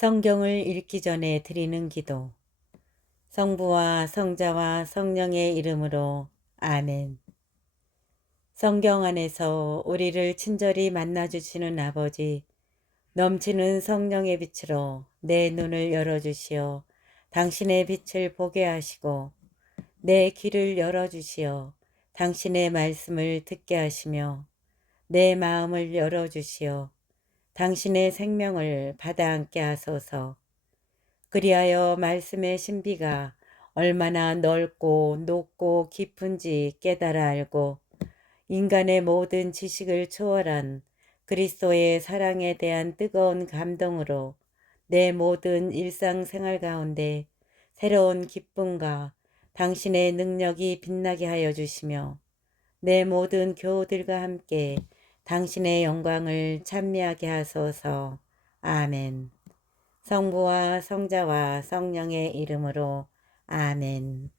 성경을 읽기 전에 드리는 기도. 성부와 성자와 성령의 이름으로 아멘. 성경 안에서 우리를 친절히 만나주시는 아버지, 넘치는 성령의 빛으로 내 눈을 열어주시어 당신의 빛을 보게 하시고 내 귀를 열어주시어 당신의 말씀을 듣게 하시며 내 마음을 열어주시어 당신의 생명을 받아 안게 하소서. 그리하여 말씀의 신비가 얼마나 넓고 높고 깊은지 깨달아 알고 인간의 모든 지식을 초월한 그리스도의 사랑에 대한 뜨거운 감동으로 내 모든 일상생활 가운데 새로운 기쁨과 당신의 능력이 빛나게 하여 주시며 내 모든 교우들과 함께 당신의 영광을 찬미하게 하소서. 아멘. 성부와 성자와 성령의 이름으로 아멘.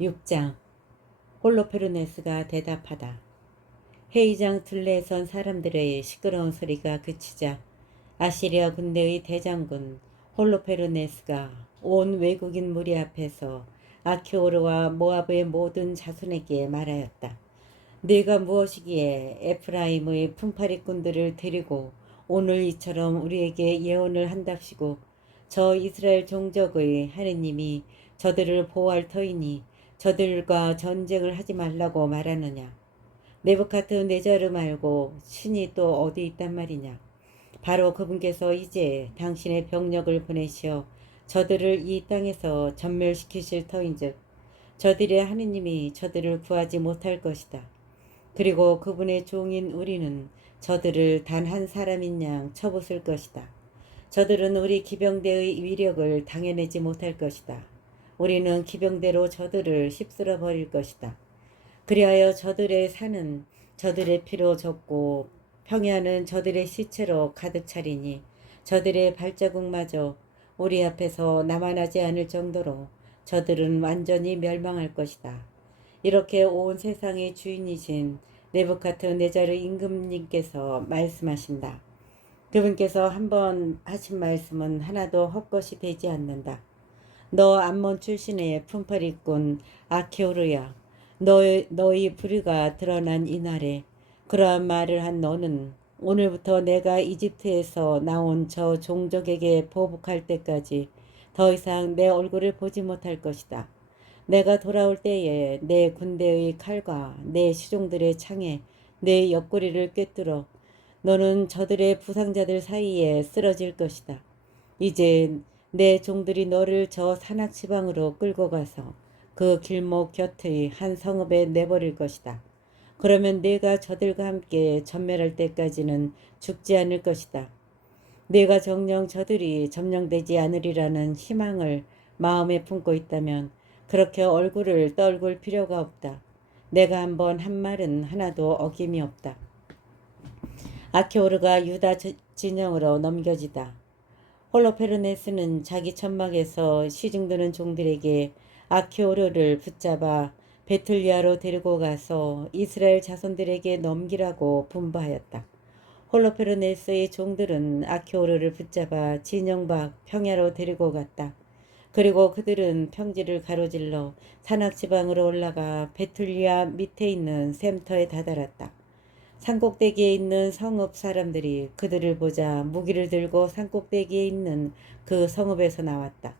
6장. 홀로페르네스가 대답하다. 회의장 둘레에 선 사람들의 시끄러운 소리가 그치자 아시리아 군대의 대장군 홀로페르네스가 온 외국인 무리 앞에서 아키오르와 모압의 모든 자손에게 말하였다. 네가 무엇이기에 에프라임의 품팔이꾼들을 데리고 오늘 이처럼 우리에게 예언을 한답시고 저 이스라엘 종족의 하느님이 저들을 보호할 터이니 저들과 전쟁을 하지 말라고 말하느냐. 네부카드네자르 말고 신이 또 어디 있단 말이냐. 바로 그분께서 이제 당신의 병력을 보내시어 저들을 이 땅에서 전멸시키실 터인즉 저들의 하느님이 저들을 구하지 못할 것이다. 그리고 그분의 종인 우리는 저들을 단 한 사람인 양 쳐부술 것이다. 저들은 우리 기병대의 위력을 당해내지 못할 것이다. 우리는 기병대로 저들을 휩쓸어 버릴 것이다. 그리하여 저들의 산은 저들의 피로 젖고 평야는 저들의 시체로 가득 차리니 저들의 발자국마저 우리 앞에서 남아나지 않을 정도로 저들은 완전히 멸망할 것이다. 이렇게 온 세상의 주인이신 네부카드네자르 임금님께서 말씀하신다. 그분께서 한번 하신 말씀은 하나도 헛것이 되지 않는다. 너 암몬 출신의 품팔이꾼 아키오르야, 너의 불의가 드러난 이날에 그러한 말을 한 너는 오늘부터 내가 이집트에서 나온 저 종족에게 보복할 때까지 더 이상 내 얼굴을 보지 못할 것이다. 내가 돌아올 때에 내 군대의 칼과 내 시종들의 창에 내 옆구리를 꿰뚫어 너는 저들의 부상자들 사이에 쓰러질 것이다. 이제 내 종들이 너를 저 산악지방으로 끌고 가서 그 길목 곁의 한 성읍에 내버릴 것이다. 그러면 네가 저들과 함께 전멸할 때까지는 죽지 않을 것이다. 네가 정녕 저들이 점령되지 않으리라는 희망을 마음에 품고 있다면 그렇게 얼굴을 떨굴 필요가 없다. 내가 한번 한 말은 하나도 어김이 없다. 아키오르가 유다 진영으로 넘겨지다. 홀로페르네스는 자기 천막에서 시중드는 종들에게 아키오르를 붙잡아 베틀리아로 데리고 가서 이스라엘 자손들에게 넘기라고 분부하였다. 홀로페르네스의 종들은 아키오르를 붙잡아 진영 밖 평야로 데리고 갔다. 그리고 그들은 평지를 가로질러 산악지방으로 올라가 베툴리아 밑에 있는 샘터에 다다랐다. 산꼭대기에 있는 성읍 사람들이 그들을 보자 무기를 들고 산꼭대기에 있는 그 성읍에서 나왔다.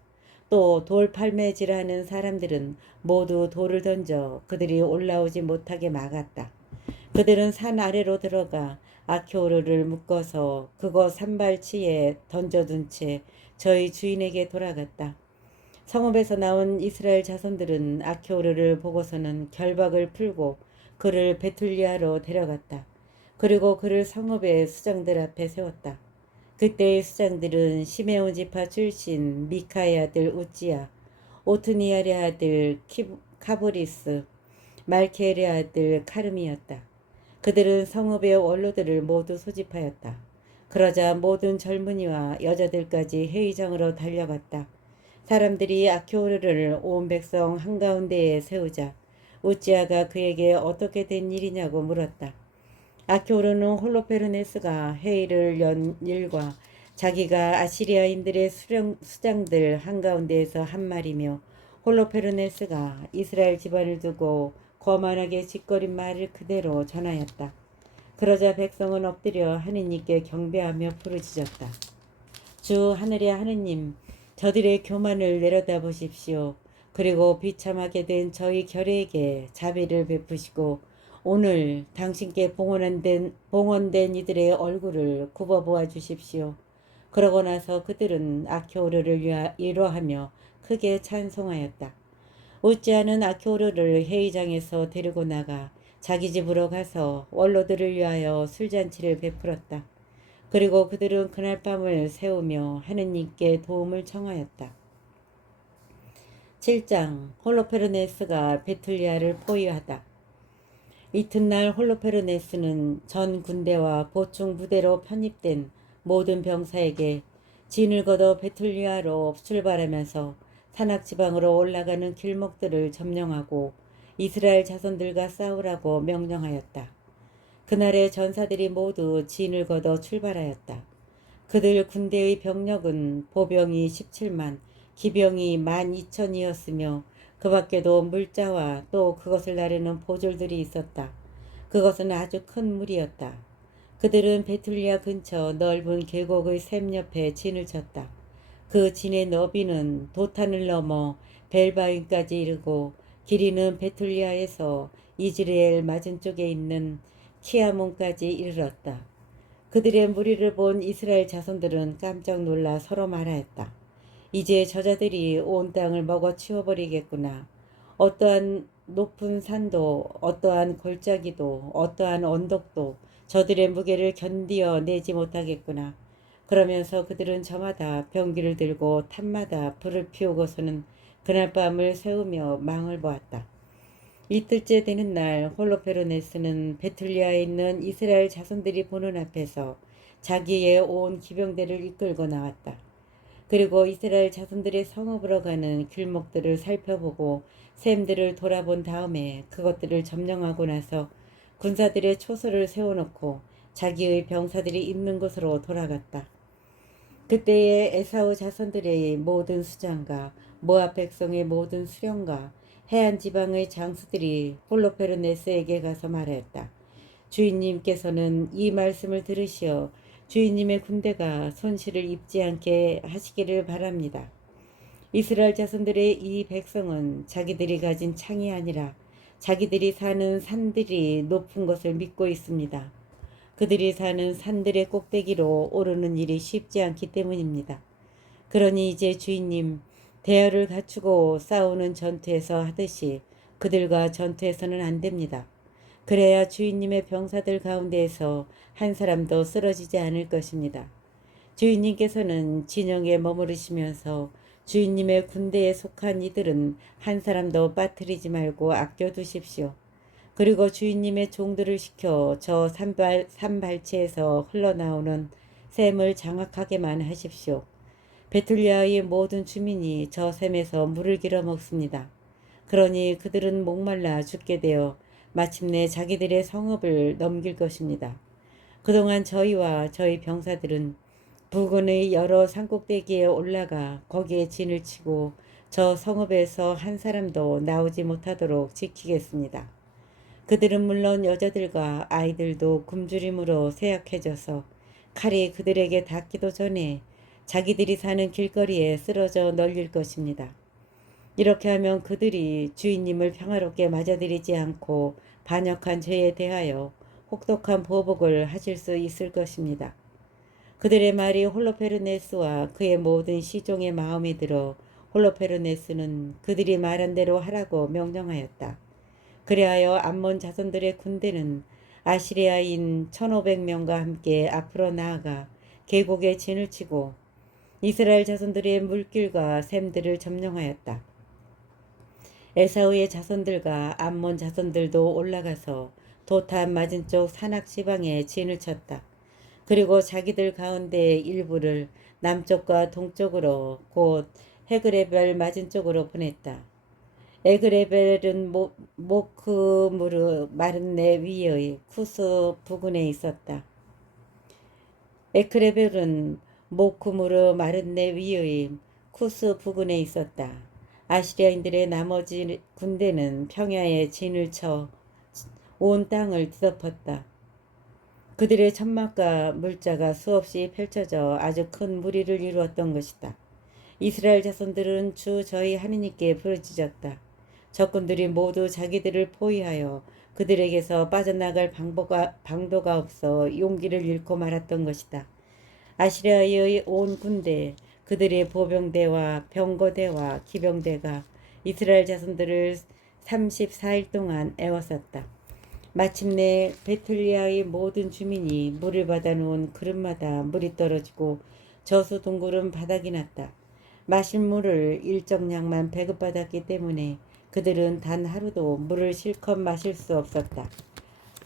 또 돌팔매질하는 사람들은 모두 돌을 던져 그들이 올라오지 못하게 막았다. 그들은 산 아래로 들어가 아키오르를 묶어서 그곳 산발치에 던져둔 채 저희 주인에게 돌아갔다. 성읍에서 나온 이스라엘 자손들은 아키오르를 보고서는 결박을 풀고 그를 베툴리아로 데려갔다. 그리고 그를 성읍의 수장들 앞에 세웠다. 그때의 수장들은 시메온 지파 출신 미카의 아들 우찌야, 오트니엘의 아들 카브리스, 말케엘의 아들 카름이었다. 그들은 성읍의 원로들을 모두 소집하였다. 그러자 모든 젊은이와 여자들까지 회의장으로 달려갔다. 사람들이 아키오르를 온 백성 한가운데에 세우자 우찌아가 그에게 어떻게 된 일이냐고 물었다. 아키오르는 홀로페르네스가 회의를 연 일과 자기가 아시리아인들의 수장들 한가운데에서 한 말이며 홀로페르네스가 이스라엘 집안을 두고 거만하게 짓거린 말을 그대로 전하였다. 그러자 백성은 엎드려 하느님께 경배하며 부르짖었다. 주 하늘의 하느님, 저들의 교만을 내려다 보십시오. 그리고 비참하게 된 저희 결의에게 자비를 베푸시고 오늘 당신께 봉헌된 이들의 얼굴을 굽어보아 주십시오. 그러고 나서 그들은 아키오르를 위로하며 크게 찬송하였다. 웃지않은 아키오르를 회의장에서 데리고 나가 자기 집으로 가서 원로들을 위하여 술잔치를 베풀었다. 그리고 그들은 그날 밤을 새우며 하느님께 도움을 청하였다. 7장 홀로페르네스가 베툴리아를 포위하다. 이튿날 홀로페르네스는 전 군대와 보충 부대로 편입된 모든 병사에게 진을 걷어 베툴리아로 출발하면서 산악지방으로 올라가는 길목들을 점령하고 이스라엘 자손들과 싸우라고 명령하였다. 그날의 전사들이 모두 진을 걷어 출발하였다. 그들 군대의 병력은 보병이 17만, 기병이 12,000이었으며 그 밖에도 물자와 또 그것을 나르는 보졸들이 있었다. 그것은 아주 큰 무리였다. 그들은 베툴리아 근처 넓은 계곡의 샘 옆에 진을 쳤다. 그 진의 너비는 도탄을 넘어 벨바임까지 이르고 길이는 베툴리아에서 이즈레엘 맞은쪽에 있는 키아몬까지 이르렀다. 그들의 무리를 본 이스라엘 자손들은 깜짝 놀라 서로 말하였다. 이제 저자들이 온 땅을 먹어 치워버리겠구나. 어떠한 높은 산도 어떠한 골짜기도 어떠한 언덕도 저들의 무게를 견디어 내지 못하겠구나. 그러면서 그들은 저마다 병기를 들고 탑마다 불을 피우고서는 그날 밤을 새우며 망을 보았다. 이틀째 되는 날 홀로페르네스는 베툴리아에 있는 이스라엘 자손들이 보는 앞에서 자기의 온 기병대를 이끌고 나왔다. 그리고 이스라엘 자손들의 성읍으로 가는 길목들을 살펴보고 샘들을 돌아본 다음에 그것들을 점령하고 나서 군사들의 초소를 세워놓고 자기의 병사들이 있는 곳으로 돌아갔다. 그때에 에사우 자손들의 모든 수장과 모압 백성의 모든 수령과 해안 지방의 장수들이 홀로페르네스에게 가서 말했다. 주인님께서는 이 말씀을 들으시어 주인님의 군대가 손실을 입지 않게 하시기를 바랍니다. 이스라엘 자손들의 이 백성은 자기들이 가진 창이 아니라 자기들이 사는 산들이 높은 것을 믿고 있습니다. 그들이 사는 산들의 꼭대기로 오르는 일이 쉽지 않기 때문입니다. 그러니 이제 주인님, 대열을 갖추고 싸우는 전투에서 하듯이 그들과 전투해서는 안 됩니다. 그래야 주인님의 병사들 가운데에서 한 사람도 쓰러지지 않을 것입니다. 주인님께서는 진영에 머무르시면서 주인님의 군대에 속한 이들은 한 사람도 빠뜨리지 말고 아껴두십시오. 그리고 주인님의 종들을 시켜 저 산발치에서 흘러나오는 샘을 장악하게만 하십시오. 베툴리아의 모든 주민이 저 샘에서 물을 길어 먹습니다. 그러니 그들은 목말라 죽게 되어 마침내 자기들의 성읍을 넘길 것입니다. 그동안 저희와 저희 병사들은 부근의 여러 산꼭대기에 올라가 거기에 진을 치고 저 성읍에서 한 사람도 나오지 못하도록 지키겠습니다. 그들은 물론 여자들과 아이들도 굶주림으로 쇠약해져서 칼이 그들에게 닿기도 전에 자기들이 사는 길거리에 쓰러져 널릴 것입니다. 이렇게 하면 그들이 주인님을 평화롭게 맞아들이지 않고 반역한 죄에 대하여 혹독한 보복을 하실 수 있을 것입니다. 그들의 말이 홀로페르네스와 그의 모든 시종의 마음에 들어 홀로페르네스는 그들이 말한 대로 하라고 명령하였다. 그리하여 암몬 자손들의 군대는 아시리아인 1500명과 함께 앞으로 나아가 계곡에 진을 치고 이스라엘 자손들의 물길과 샘들을 점령하였다. 에사우의 자손들과 암몬 자손들도 올라가서 도탄 맞은쪽 산악지방에 진을 쳤다. 그리고 자기들 가운데 일부를 남쪽과 동쪽으로 곧 헤그레벨 맞은쪽으로 보냈다. 에그레벨은 모크무르 마른네 위의 쿠스 부근에 있었다. 에크레벨은 모쿠무르 마른네 위의 쿠스 부근에 있었다. 아시리아인들의 나머지 군대는 평야에 진을 쳐 온 땅을 뒤덮었다. 그들의 천막과 물자가 수없이 펼쳐져 아주 큰 무리를 이루었던 것이다. 이스라엘 자손들은 주 저희 하느님께 부르짖었다. 적군들이 모두 자기들을 포위하여 그들에게서 빠져나갈 방도가 없어 용기를 잃고 말았던 것이다. 아시리아의 온 군대, 그들의 보병대와 병거대와 기병대가 이스라엘 자손들을 34일 동안 애워쌌다. 마침내 베틀리아의 모든 주민이 물을 받아놓은 그릇마다 물이 떨어지고 저수 둥그런 바닥이 났다. 마실 물을 일정량만 배급받았기 때문에 그들은 단 하루도 물을 실컷 마실 수 없었다.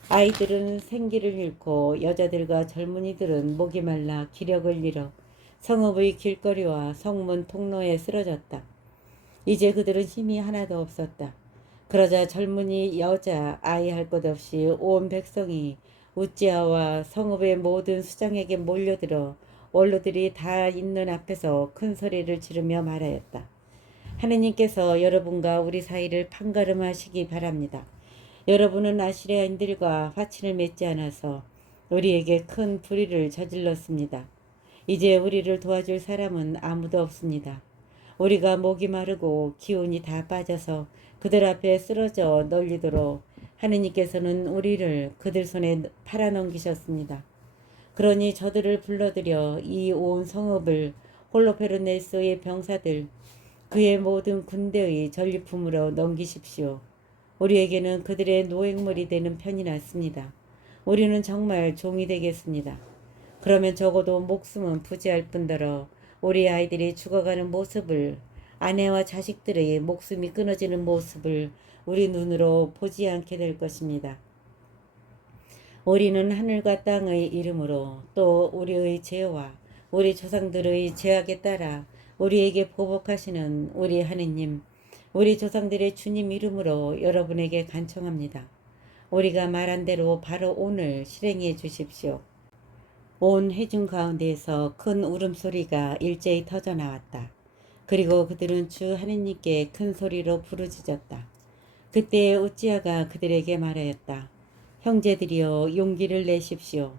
아이들은 생기를 잃고 여자들과 젊은이들은 목이 말라 기력을 잃어 성읍의 길거리와 성문 통로에 쓰러졌다. 이제 그들은 힘이 하나도 없었다. 그러자 젊은이, 여자, 아이 할 것 없이 온 백성이 우찌아와 성읍의 모든 수장에게 몰려들어 원로들이 다 있는 앞에서 큰 소리를 지르며 말하였다. 하느님께서 여러분과 우리 사이를 판가름하시기 바랍니다. 여러분은 아시리아인들과 화친을 맺지 않아서 우리에게 큰 불의를 저질렀습니다. 이제 우리를 도와줄 사람은 아무도 없습니다. 우리가 목이 마르고 기운이 다 빠져서 그들 앞에 쓰러져 널리도록 하느님께서는 우리를 그들 손에 팔아넘기셨습니다. 그러니 저들을 불러들여 이 온 성읍을 홀로페르네스의 병사들, 그의 모든 군대의 전리품으로 넘기십시오. 우리에게는 그들의 노획물이 되는 편이 낫습니다. 우리는 정말 종이 되겠습니다. 그러면 적어도 목숨은 부지할 뿐더러 우리 아이들이 죽어가는 모습을, 아내와 자식들의 목숨이 끊어지는 모습을 우리 눈으로 보지 않게 될 것입니다. 우리는 하늘과 땅의 이름으로 또 우리의 죄와 우리 조상들의 죄악에 따라 우리에게 보복하시는 우리 하느님, 우리 조상들의 주님 이름으로 여러분에게 간청합니다. 우리가 말한 대로 바로 오늘 실행해 주십시오. 온 회중 가운데에서 큰 울음소리가 일제히 터져나왔다. 그리고 그들은 주 하느님께 큰 소리로 부르짖었다. 그때 우찌아가 그들에게 말하였다. 형제들이여, 용기를 내십시오.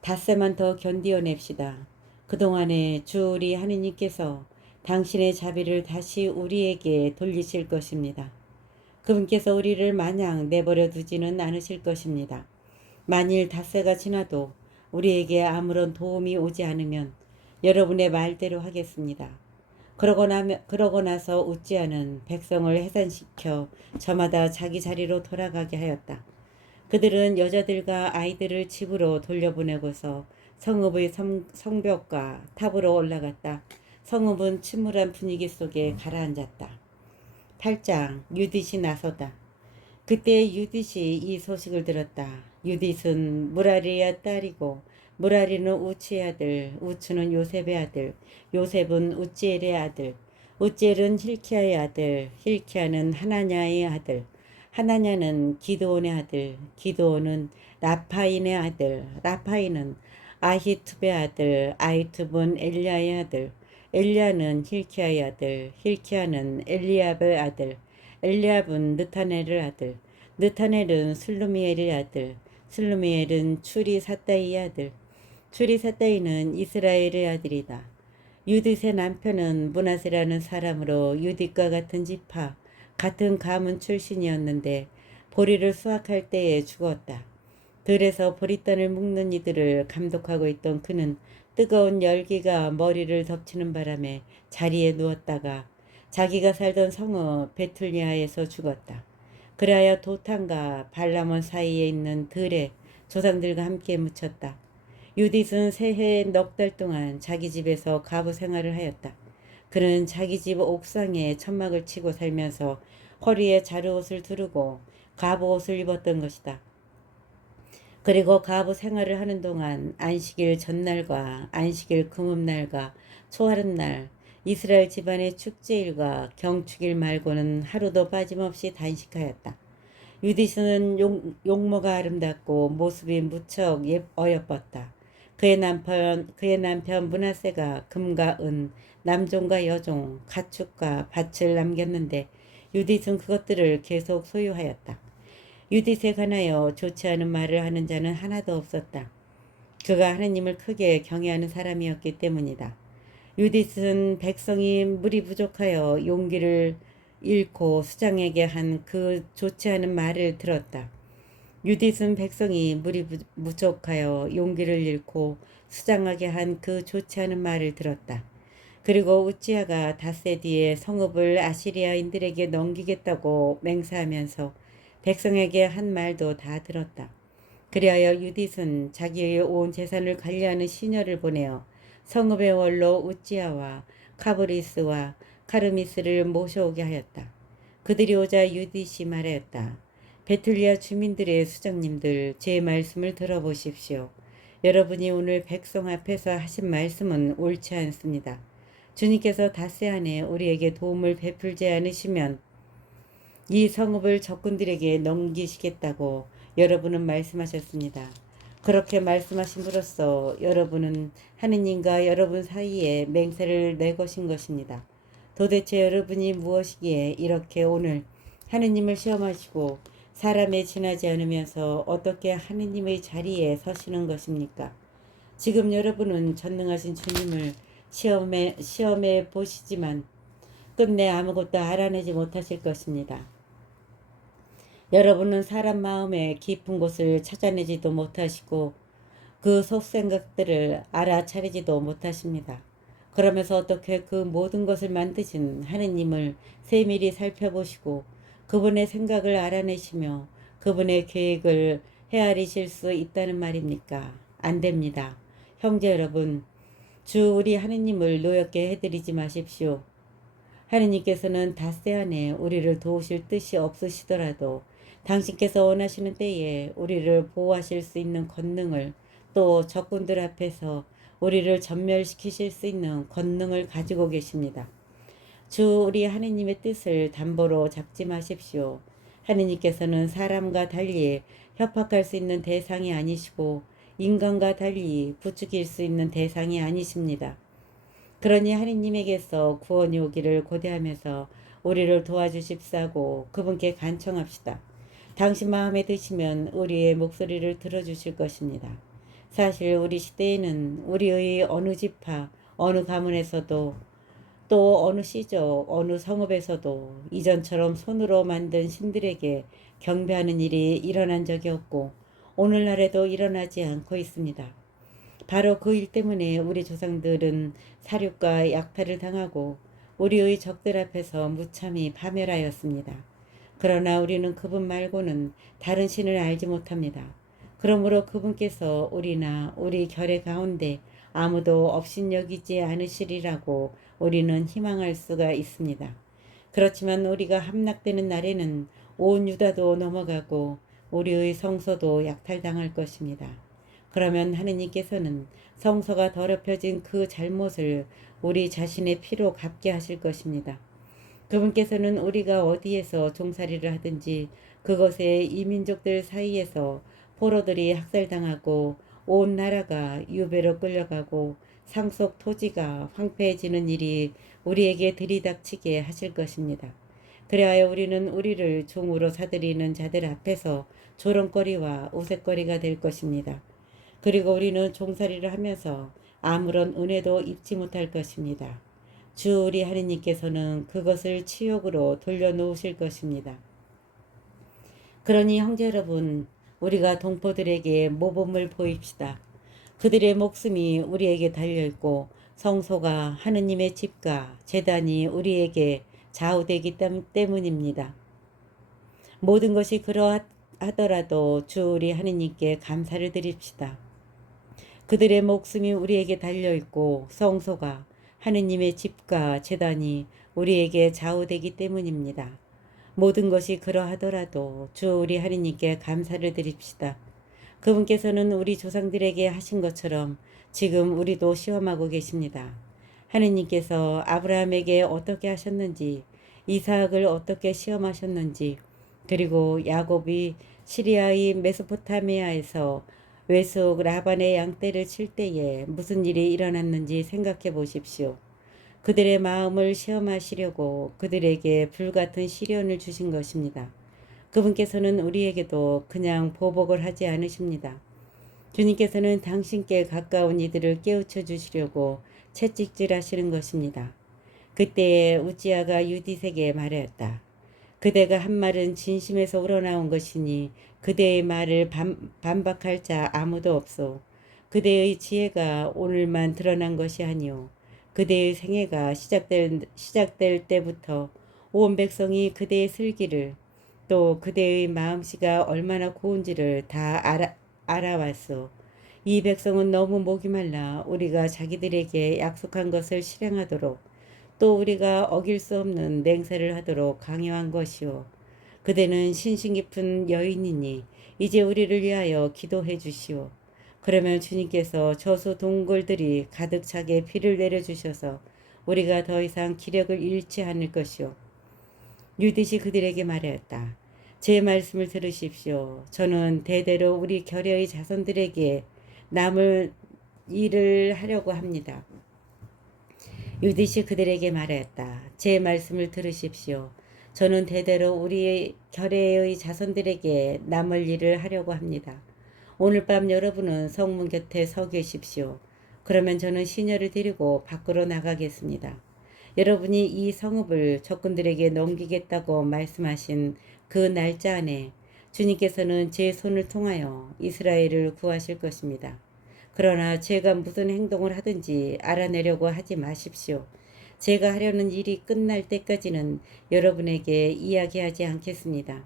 닷새만 더 견디어냅시다. 그동안에 주 우리 하느님께서 당신의 자비를 다시 우리에게 돌리실 것입니다. 그분께서 우리를 마냥 내버려 두지는 않으실 것입니다. 만일 닷새가 지나도 우리에게 아무런 도움이 오지 않으면 여러분의 말대로 하겠습니다. 그러고 나서 우찌아는 백성을 해산시켜 저마다 자기 자리로 돌아가게 하였다. 그들은 여자들과 아이들을 집으로 돌려보내고서 성읍의 성벽과 탑으로 올라갔다. 성읍은 침울한 분위기 속에 가라앉았다. 8장 유딧이 나서다. 그때 유딧이 이 소식을 들었다. 유딧은 무라리의 딸이고 무라리는 우치의 아들, 우츠는 요셉의 아들, 요셉은 우찌엘의 아들, 우찌엘은 힐키야의 아들, 힐키야는 하나냐의 아들, 하나냐는 기드온의 아들, 기드온은 라파인의 아들, 라파인은 아히투브의 아들, 아히투브는 엘리야의 아들, 엘리야는 힐키야의 아들, 힐키야는 엘리압의 아들, 엘리압은 느타넬의 아들, 느타넬은 슬루미엘의 아들, 슬루미엘은 추리사다이의 아들, 추리사다이는 이스라엘의 아들이다. 유딧의 남편은 므낫세라는 사람으로 유딧과 같은 지파, 같은 가문 출신이었는데 보리를 수확할 때에 죽었다. 들에서 보리단을 묶는 이들을 감독하고 있던 그는 뜨거운 열기가 머리를 덮치는 바람에 자리에 누웠다가 자기가 살던 성읍 베틀리아에서 죽었다. 그리하여 도탄과 발라몬 사이에 있는 들에 조상들과 함께 묻혔다. 유딧은 새해 넉 달 동안 자기 집에서 가부 생활을 하였다. 그는 자기 집 옥상에 천막을 치고 살면서 허리에 자루옷을 두르고 가부옷을 입었던 것이다. 그리고 가부 생활을 하는 동안 안식일 전날과 안식일 금음날과 초하룻날 이스라엘 집안의 축제일과 경축일 말고는 하루도 빠짐없이 단식하였다. 유디스는 용모가 아름답고 모습이 무척 어여뻤다. 그의 남편 므낫세가 금과 은, 남종과 여종, 가축과 밭을 남겼는데 유딧은 그것들을 계속 소유하였다. 유딧에 관하여 좋지 않은 말을 하는 자는 하나도 없었다. 그가 하느님을 크게 경외하는 사람이었기 때문이다. 유딧은 백성이 물이 부족하여 용기를 잃고 수장에게 한 그 좋지 않은 말을 들었다. 유딧은 백성이 물이 부족하여 용기를 잃고 수장하게 한 그 좋지 않은 말을 들었다. 그리고 우찌야가 닷새 뒤에 성읍을 아시리아인들에게 넘기겠다고 맹세하면서 백성에게 한 말도 다 들었다. 그리하여 유딧은 자기의 온 재산을 관리하는 시녀를 보내어 성읍의 원로 우찌야와 카브리스와 카르미스를 모셔오게 하였다. 그들이 오자 유딧이 말하였다. 베틀리아 주민들의 수장님들, 제 말씀을 들어보십시오. 여러분이 오늘 백성 앞에서 하신 말씀은 옳지 않습니다. 주님께서 닷새 안에 우리에게 도움을 베풀지 않으시면 이 성읍을 적군들에게 넘기시겠다고 여러분은 말씀하셨습니다. 그렇게 말씀하심으로써 여러분은 하느님과 여러분 사이에 맹세를 내거신 것입니다. 도대체 여러분이 무엇이기에 이렇게 오늘 하느님을 시험하시고 사람에 지나지 않으면서 어떻게 하느님의 자리에 서시는 것입니까? 지금 여러분은 전능하신 주님을 시험해 보시지만 끝내 아무것도 알아내지 못하실 것입니다. 여러분은 사람 마음의 깊은 곳을 찾아내지도 못하시고 그 속생각들을 알아차리지도 못하십니다. 그러면서 어떻게 그 모든 것을 만드신 하느님을 세밀히 살펴보시고 그분의 생각을 알아내시며 그분의 계획을 헤아리실 수 있다는 말입니까? 안 됩니다. 형제 여러분, 주 우리 하느님을 노엽게 해드리지 마십시오. 하느님께서는 닷새 안에 우리를 도우실 뜻이 없으시더라도 당신께서 원하시는 때에 우리를 보호하실 수 있는 권능을, 또 적군들 앞에서 우리를 전멸시키실 수 있는 권능을 가지고 계십니다. 주 우리 하느님의 뜻을 담보로 잡지 마십시오. 하느님께서는 사람과 달리 협박할 수 있는 대상이 아니시고 인간과 달리 부추길 수 있는 대상이 아니십니다. 그러니 하느님에게서 구원이 오기를 고대하면서 우리를 도와주십사고 그분께 간청합시다. 당신 마음에 드시면 우리의 목소리를 들어주실 것입니다. 사실 우리 시대에는 우리의 어느 지파, 어느 가문에서도 또 어느 시족, 어느 성읍에서도 이전처럼 손으로 만든 신들에게 경배하는 일이 일어난 적이 없고 오늘날에도 일어나지 않고 있습니다. 바로 그 일 때문에 우리 조상들은 사륙과 약탈을 당하고 우리의 적들 앞에서 무참히 파멸하였습니다. 그러나 우리는 그분 말고는 다른 신을 알지 못합니다. 그러므로 그분께서 우리나 우리 결의 가운데 아무도 업신여기지 않으시리라고 우리는 희망할 수가 있습니다. 그렇지만 우리가 함락되는 날에는 온 유다도 넘어가고 우리의 성소도 약탈당할 것입니다. 그러면 하느님께서는 성소가 더럽혀진 그 잘못을 우리 자신의 피로 갚게 하실 것입니다. 그분께서는 우리가 어디에서 종살이를 하든지 그것에 이민족들 사이에서 포로들이 학살당하고 온 나라가 유배로 끌려가고 상속 토지가 황폐해지는 일이 우리에게 들이닥치게 하실 것입니다. 그래야 우리는 우리를 종으로 사들이는 자들 앞에서 조롱거리와 우윳거리가 될 것입니다. 그리고 우리는 종살이를 하면서 아무런 은혜도 입지 못할 것입니다. 주 우리 하느님께서는 그것을 치욕으로 돌려놓으실 것입니다. 그러니 형제 여러분, 우리가 동포들에게 모범을 보입시다. 그들의 목숨이 우리에게 달려있고 성소가 하느님의 집과 제단이 우리에게 좌우되기 때문입니다. 모든 것이 그러하더라도 주 우리 하느님께 감사를 드립시다. 그들의 목숨이 우리에게 달려있고 성소가 하느님의 집과 제단이 우리에게 좌우되기 때문입니다. 모든 것이 그러하더라도 주 우리 하느님께 감사를 드립시다. 그분께서는 우리 조상들에게 하신 것처럼 지금 우리도 시험하고 계십니다. 하느님께서 아브라함에게 어떻게 하셨는지, 이삭을 어떻게 시험하셨는지, 그리고 야곱이 시리아의 메소포타미아에서 외숙 라반의 양떼를 칠 때에 무슨 일이 일어났는지 생각해 보십시오. 그들의 마음을 시험하시려고 그들에게 불같은 시련을 주신 것입니다. 그분께서는 우리에게도 그냥 보복을 하지 않으십니다. 주님께서는 당신께 가까운 이들을 깨우쳐 주시려고 채찍질 하시는 것입니다. 그때에 우지야가 유디색에 말하였다. 그대가 한 말은 진심에서 우러나온 것이니 그대의 말을 반박할 자 아무도 없소. 그대의 지혜가 오늘만 드러난 것이 아니오. 그대의 생애가 시작될 때부터 온 백성이 그대의 슬기를 또 그대의 마음씨가 얼마나 고운지를 다 알아왔소. 이 백성은 너무 목이 말라 우리가 자기들에게 약속한 것을 실행하도록 또 우리가 어길 수 없는 맹세를 하도록 강요한 것이오. 그대는 신심 깊은 여인이니 이제 우리를 위하여 기도해 주시오. 그러면 주님께서 저수 동굴들이 가득 차게 비를 내려주셔서 우리가 더 이상 기력을 잃지 않을 것이오. 유딧이 그들에게 말하였다. 제 말씀을 들으십시오. 저는 대대로 우리 결여의 자손들에게 남을 일을 하려고 합니다. 유딧이 그들에게 말하였다. 제 말씀을 들으십시오. 저는 대대로 우리 결의의 자손들에게 남을 일을 하려고 합니다. 오늘 밤 여러분은 성문 곁에 서 계십시오. 그러면 저는 시녀를 데리고 밖으로 나가겠습니다. 여러분이 이 성읍을 적군들에게 넘기겠다고 말씀하신 그 날짜 안에 주님께서는 제 손을 통하여 이스라엘을 구하실 것입니다. 그러나 제가 무슨 행동을 하든지 알아내려고 하지 마십시오. 제가 하려는 일이 끝날 때까지는 여러분에게 이야기하지 않겠습니다.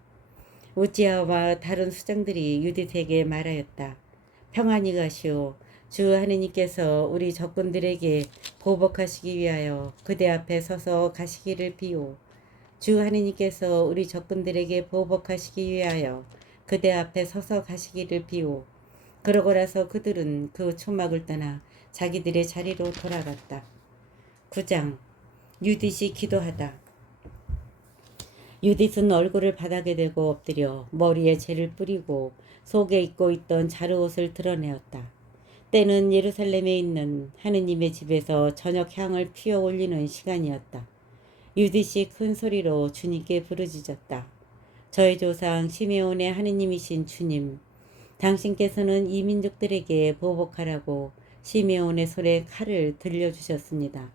우지야와 다른 수장들이 유딧에게 말하였다. 평안히 가시오. 주 하느님께서 우리 적군들에게 보복하시기 위하여 그대 앞에 서서 가시기를 비오. 주 하느님께서 우리 적군들에게 보복하시기 위하여 그대 앞에 서서 가시기를 비오. 그러고 나서 그들은 그 초막을 떠나 자기들의 자리로 돌아갔다. 9장 유딧이 기도하다. 유딧은 얼굴을 바닥에 대고 엎드려 머리에 재를 뿌리고 속에 입고 있던 자루옷을 드러내었다. 때는 예루살렘에 있는 하느님의 집에서 저녁 향을 피워 올리는 시간이었다. 유딧이 큰 소리로 주님께 부르짖었다. 저의 조상 시메온의 하느님이신 주님, 당신께서는 이 민족들에게 보복하라고 시메온의 손에 칼을 들려주셨습니다.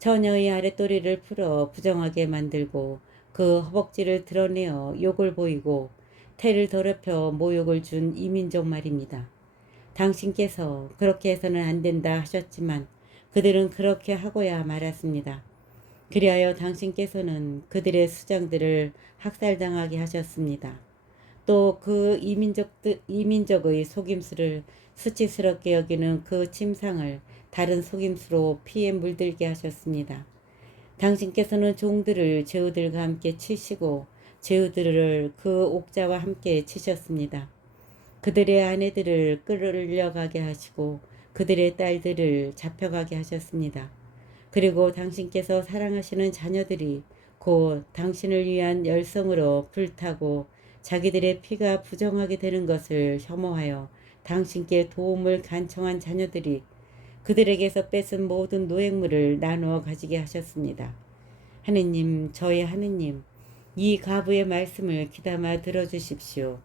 처녀의 아랫도리를 풀어 부정하게 만들고 그 허벅지를 드러내어 욕을 보이고 태를 더럽혀 모욕을 준 이 민족 말입니다. 당신께서 그렇게 해서는 안 된다 하셨지만 그들은 그렇게 하고야 말았습니다. 그리하여 당신께서는 그들의 수장들을 학살당하게 하셨습니다. 또 그 이민족의 속임수를 수치스럽게 여기는 그 침상을 다른 속임수로 피에 물들게 하셨습니다. 당신께서는 종들을 제후들과 함께 치시고 제후들을 그 옥자와 함께 치셨습니다. 그들의 아내들을 끌려가게 하시고 그들의 딸들을 잡혀가게 하셨습니다. 그리고 당신께서 사랑하시는 자녀들이 곧 당신을 위한 열성으로 불타고 자기들의 피가 부정하게 되는 것을 혐오하여 당신께 도움을 간청한 자녀들이 그들에게서 뺏은 모든 노획물을 나누어 가지게 하셨습니다. 하느님, 저의 하느님, 이 가부의 말씀을 귀담아 들어주십시오.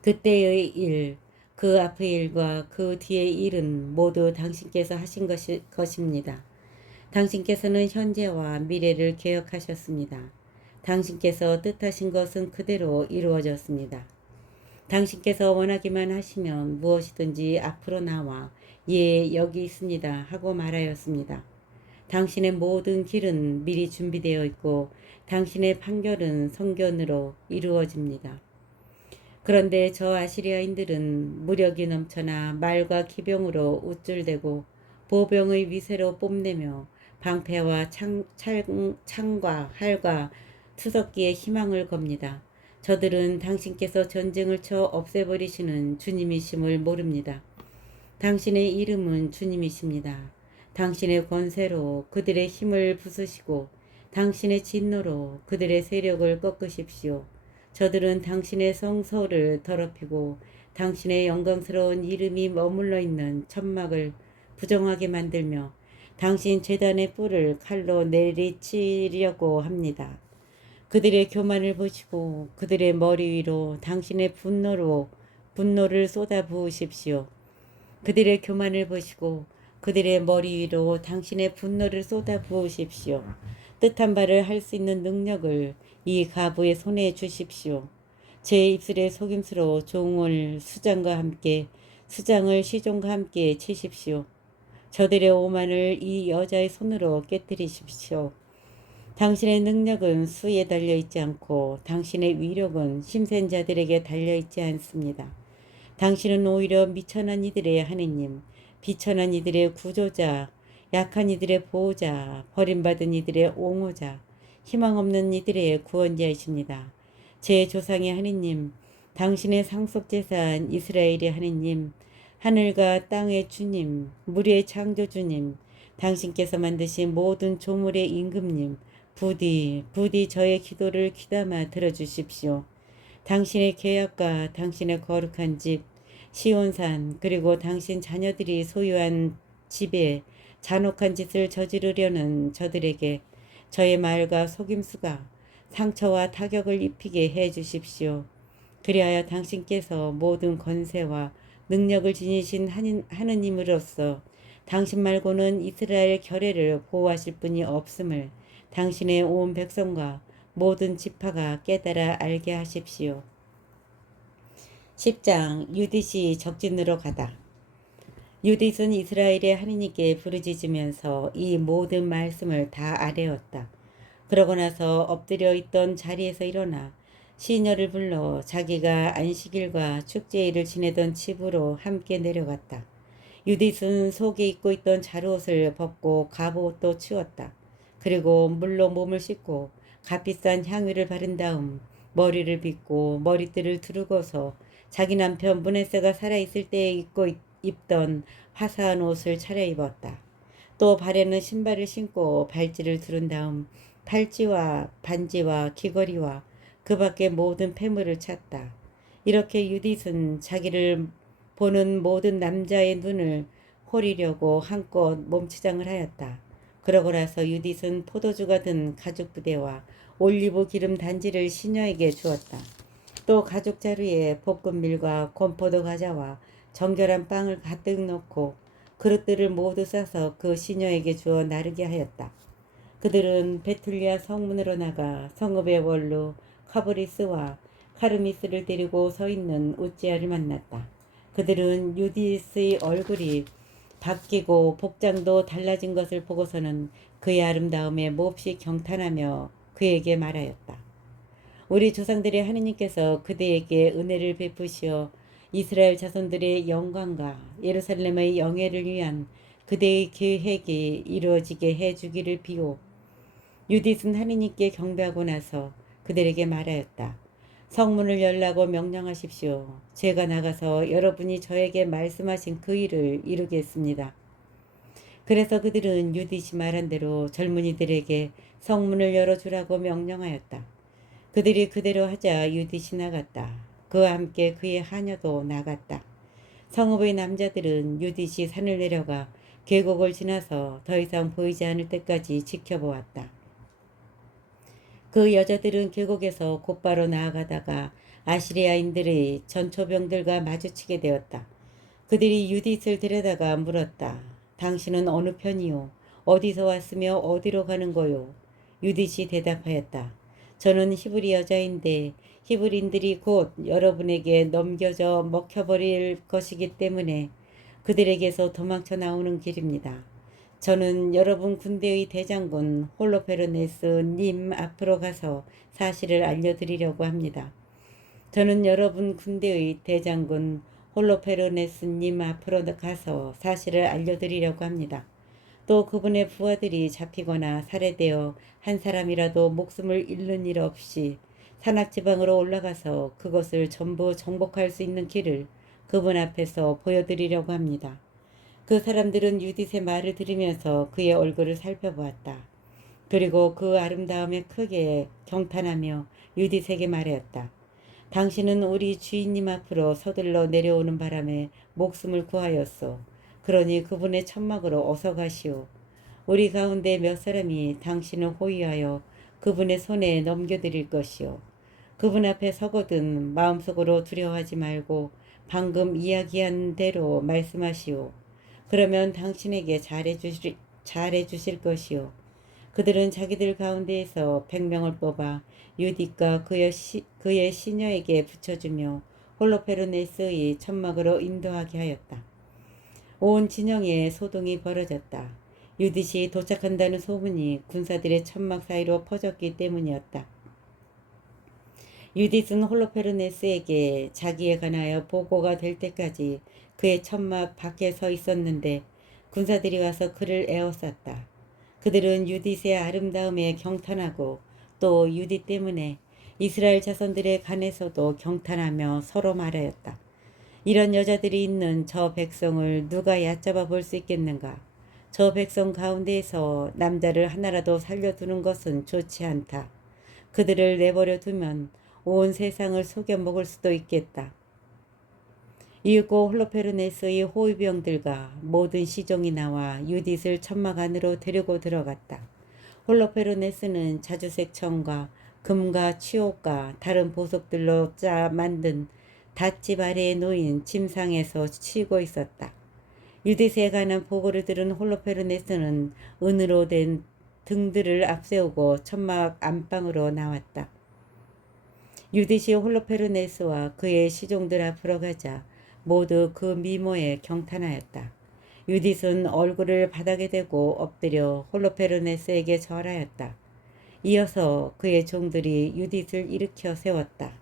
그때의 일, 그 앞의 일과 그 뒤의 일은 모두 당신께서 하신 것입니다. 당신께서는 현재와 미래를 계획하셨습니다. 당신께서 뜻하신 것은 그대로 이루어졌습니다. 당신께서 원하기만 하시면 무엇이든지 앞으로 나와 예, 여기 있습니다 하고 말하였습니다. 당신의 모든 길은 미리 준비되어 있고 당신의 판결은 성견으로 이루어집니다. 그런데 저 아시리아인들은 무력이 넘쳐나 말과 기병으로 우쭐대고 보병의 위세로 뽐내며 방패와 창과 활과 투석기에 희망을 겁니다. 저들은 당신께서 전쟁을 쳐 없애버리시는 주님이심을 모릅니다. 당신의 이름은 주님이십니다. 당신의 권세로 그들의 힘을 부수시고 당신의 진노로 그들의 세력을 꺾으십시오. 저들은 당신의 성소를 더럽히고 당신의 영광스러운 이름이 머물러 있는 천막을 부정하게 만들며 당신 제단의 뿔을 칼로 내리치려고 합니다. 그들의 교만을 보시고 그들의 머리 위로 당신의 분노를 쏟아 부으십시오. 그들의 교만을 보시고 그들의 머리 위로 당신의 분노를 쏟아 부으십시오. 뜻한 바를 할 수 있는 능력을 이 가부의 손에 주십시오. 제 입술의 속임수로 종을 수장을 시종과 함께 치십시오. 저들의 오만을 이 여자의 손으로 깨뜨리십시오. 당신의 능력은 수에 달려있지 않고 당신의 위력은 힘센 자들에게 달려있지 않습니다. 당신은 오히려 미천한 이들의 하느님, 비천한 이들의 구조자, 약한 이들의 보호자, 버림받은 이들의 옹호자, 희망 없는 이들의 구원자이십니다. 제 조상의 하느님, 당신의 상속재산 이스라엘의 하느님, 하늘과 땅의 주님, 물의 창조주님, 당신께서 만드신 모든 조물의 임금님, 부디 저의 기도를 귀담아 들어주십시오. 당신의 계약과 당신의 거룩한 집, 시온산, 그리고 당신 자녀들이 소유한 집에 잔혹한 짓을 저지르려는 저들에게 저의 말과 속임수가 상처와 타격을 입히게 해 주십시오. 그리하여 당신께서 모든 권세와 능력을 지니신 하느님으로서 당신 말고는 이스라엘 결례를 보호하실 분이 없음을 당신의 온 백성과 모든 지파가 깨달아 알게 하십시오. 10장 유딧이 적진으로 가다. 유딧은 이스라엘의 하느님께 부르짖으면서 이 모든 말씀을 다 아뢰었다. 그러고 나서 엎드려 있던 자리에서 일어나 시녀를 불러 자기가 안식일과 축제일을 지내던 집으로 함께 내려갔다. 유딧은 속에 입고 있던 자루옷을 벗고 갑옷도 치웠다. 그리고 물로 몸을 씻고 값비싼 향유를 바른 다음 머리를 빗고 머리띠를 두르고서 자기 남편 므낫세가 살아있을 때에 입던 화사한 옷을 차려입었다. 또 발에는 신발을 신고 발찌를 두른 다음 팔찌와 반지와 귀걸이와 그 밖의 모든 폐물을 찼다. 이렇게 유딧은 자기를 보는 모든 남자의 눈을 호리려고 한껏 몸치장을 하였다. 그러고 나서 유딧은 포도주가 든 가죽 부대와 올리브 기름 단지를 시녀에게 주었다. 또 가죽 자루에 볶음밀과 건포도 과자와 정결한 빵을 가득 넣고 그릇들을 모두 싸서 그 시녀에게 주어 나르게 하였다. 그들은 베틀리아 성문으로 나가 성읍의 원로 카브리스와 카르미스를 데리고 서 있는 우찌아를 만났다. 그들은 유디스의 얼굴이 바뀌고 복장도 달라진 것을 보고서는 그의 아름다움에 몹시 경탄하며 그에게 말하였다. 우리 조상들의 하느님께서 그대에게 은혜를 베푸시어 이스라엘 자손들의 영광과 예루살렘의 영예를 위한 그대의 계획이 이루어지게 해주기를 비오. 유딧은 하느님께 경배하고 나서 그들에게 말하였다. 성문을 열라고 명령하십시오. 제가 나가서 여러분이 저에게 말씀하신 그 일을 이루겠습니다. 그래서 그들은 유딧이 말한 대로 젊은이들에게 성문을 열어주라고 명령하였다. 그들이 그대로 하자 유딧이 나갔다. 그와 함께 그의 하녀도 나갔다. 성읍의 남자들은 유딧이 산을 내려가 계곡을 지나서 더 이상 보이지 않을 때까지 지켜보았다. 그 여자들은 계곡에서 곧바로 나아가다가 아시리아인들의 전초병들과 마주치게 되었다. 그들이 유딧을 데려다가 물었다. 당신은 어느 편이요? 어디서 왔으며 어디로 가는 거요? 유딧이 대답하였다. 저는 히브리 여자인데 히브리인들이 곧 여러분에게 넘겨져 먹혀버릴 것이기 때문에 그들에게서 도망쳐 나오는 길입니다. 저는 여러분 군대의 대장군 홀로페르네스 님 앞으로 가서 사실을 알려드리려고 합니다. 저는 여러분 군대의 대장군 홀로페르네스 님 앞으로 가서 사실을 알려드리려고 합니다. 또 그분의 부하들이 잡히거나 살해되어 한 사람이라도 목숨을 잃는 일 없이 산악지방으로 올라가서 그것을 전부 정복할 수 있는 길을 그분 앞에서 보여드리려고 합니다. 그 사람들은 유딧의 말을 들으면서 그의 얼굴을 살펴보았다. 그리고 그 아름다움에 크게 경탄하며 유딧에게 말하였다. 당신은 우리 주인님 앞으로 서둘러 내려오는 바람에 목숨을 구하였소. 그러니 그분의 천막으로 어서 가시오. 우리 가운데 몇 사람이 당신을 호위하여 그분의 손에 넘겨드릴 것이오. 그분 앞에 서거든 마음속으로 두려워하지 말고 방금 이야기한 대로 말씀하시오. 그러면 당신에게 잘해주실 것이오. 그들은 자기들 가운데에서 100명을 뽑아 유딕과 그의 시녀에게 붙여주며 홀로페르네스의 천막으로 인도하게 하였다. 온 진영에 소동이 벌어졌다. 유딧이 도착한다는 소문이 군사들의 천막 사이로 퍼졌기 때문이었다. 유딧은 홀로페르네스에게 자기에 관하여 보고가 될 때까지 그의 천막 밖에 서 있었는데 군사들이 와서 그를 에워쌌다. 그들은 유딧의 아름다움에 경탄하고 또 유딧 때문에 이스라엘 자손들의 간에서도 경탄하며 서로 말하였다. 이런 여자들이 있는 저 백성을 누가 얕잡아 볼 수 있겠는가? 저 백성 가운데에서 남자를 하나라도 살려두는 것은 좋지 않다. 그들을 내버려 두면 온 세상을 속여 먹을 수도 있겠다. 이윽고 홀로페르네스의 호위병들과 모든 시종이 나와 유딧을 천막 안으로 데리고 들어갔다. 홀로페르네스는 자주색 청과 금과 취옷과 다른 보석들로 짜 만든 닷집 아래에 놓인 침상에서 쉬고 있었다. 유딧에 관한 보고를 들은 홀로페르네스는 은으로 된 등들을 앞세우고 천막 안방으로 나왔다. 유딧이 홀로페르네스와 그의 시종들 앞으로 가자 모두 그 미모에 경탄하였다. 유딧은 얼굴을 바닥에 대고 엎드려 홀로페르네스에게 절하였다. 이어서 그의 종들이 유딧을 일으켜 세웠다.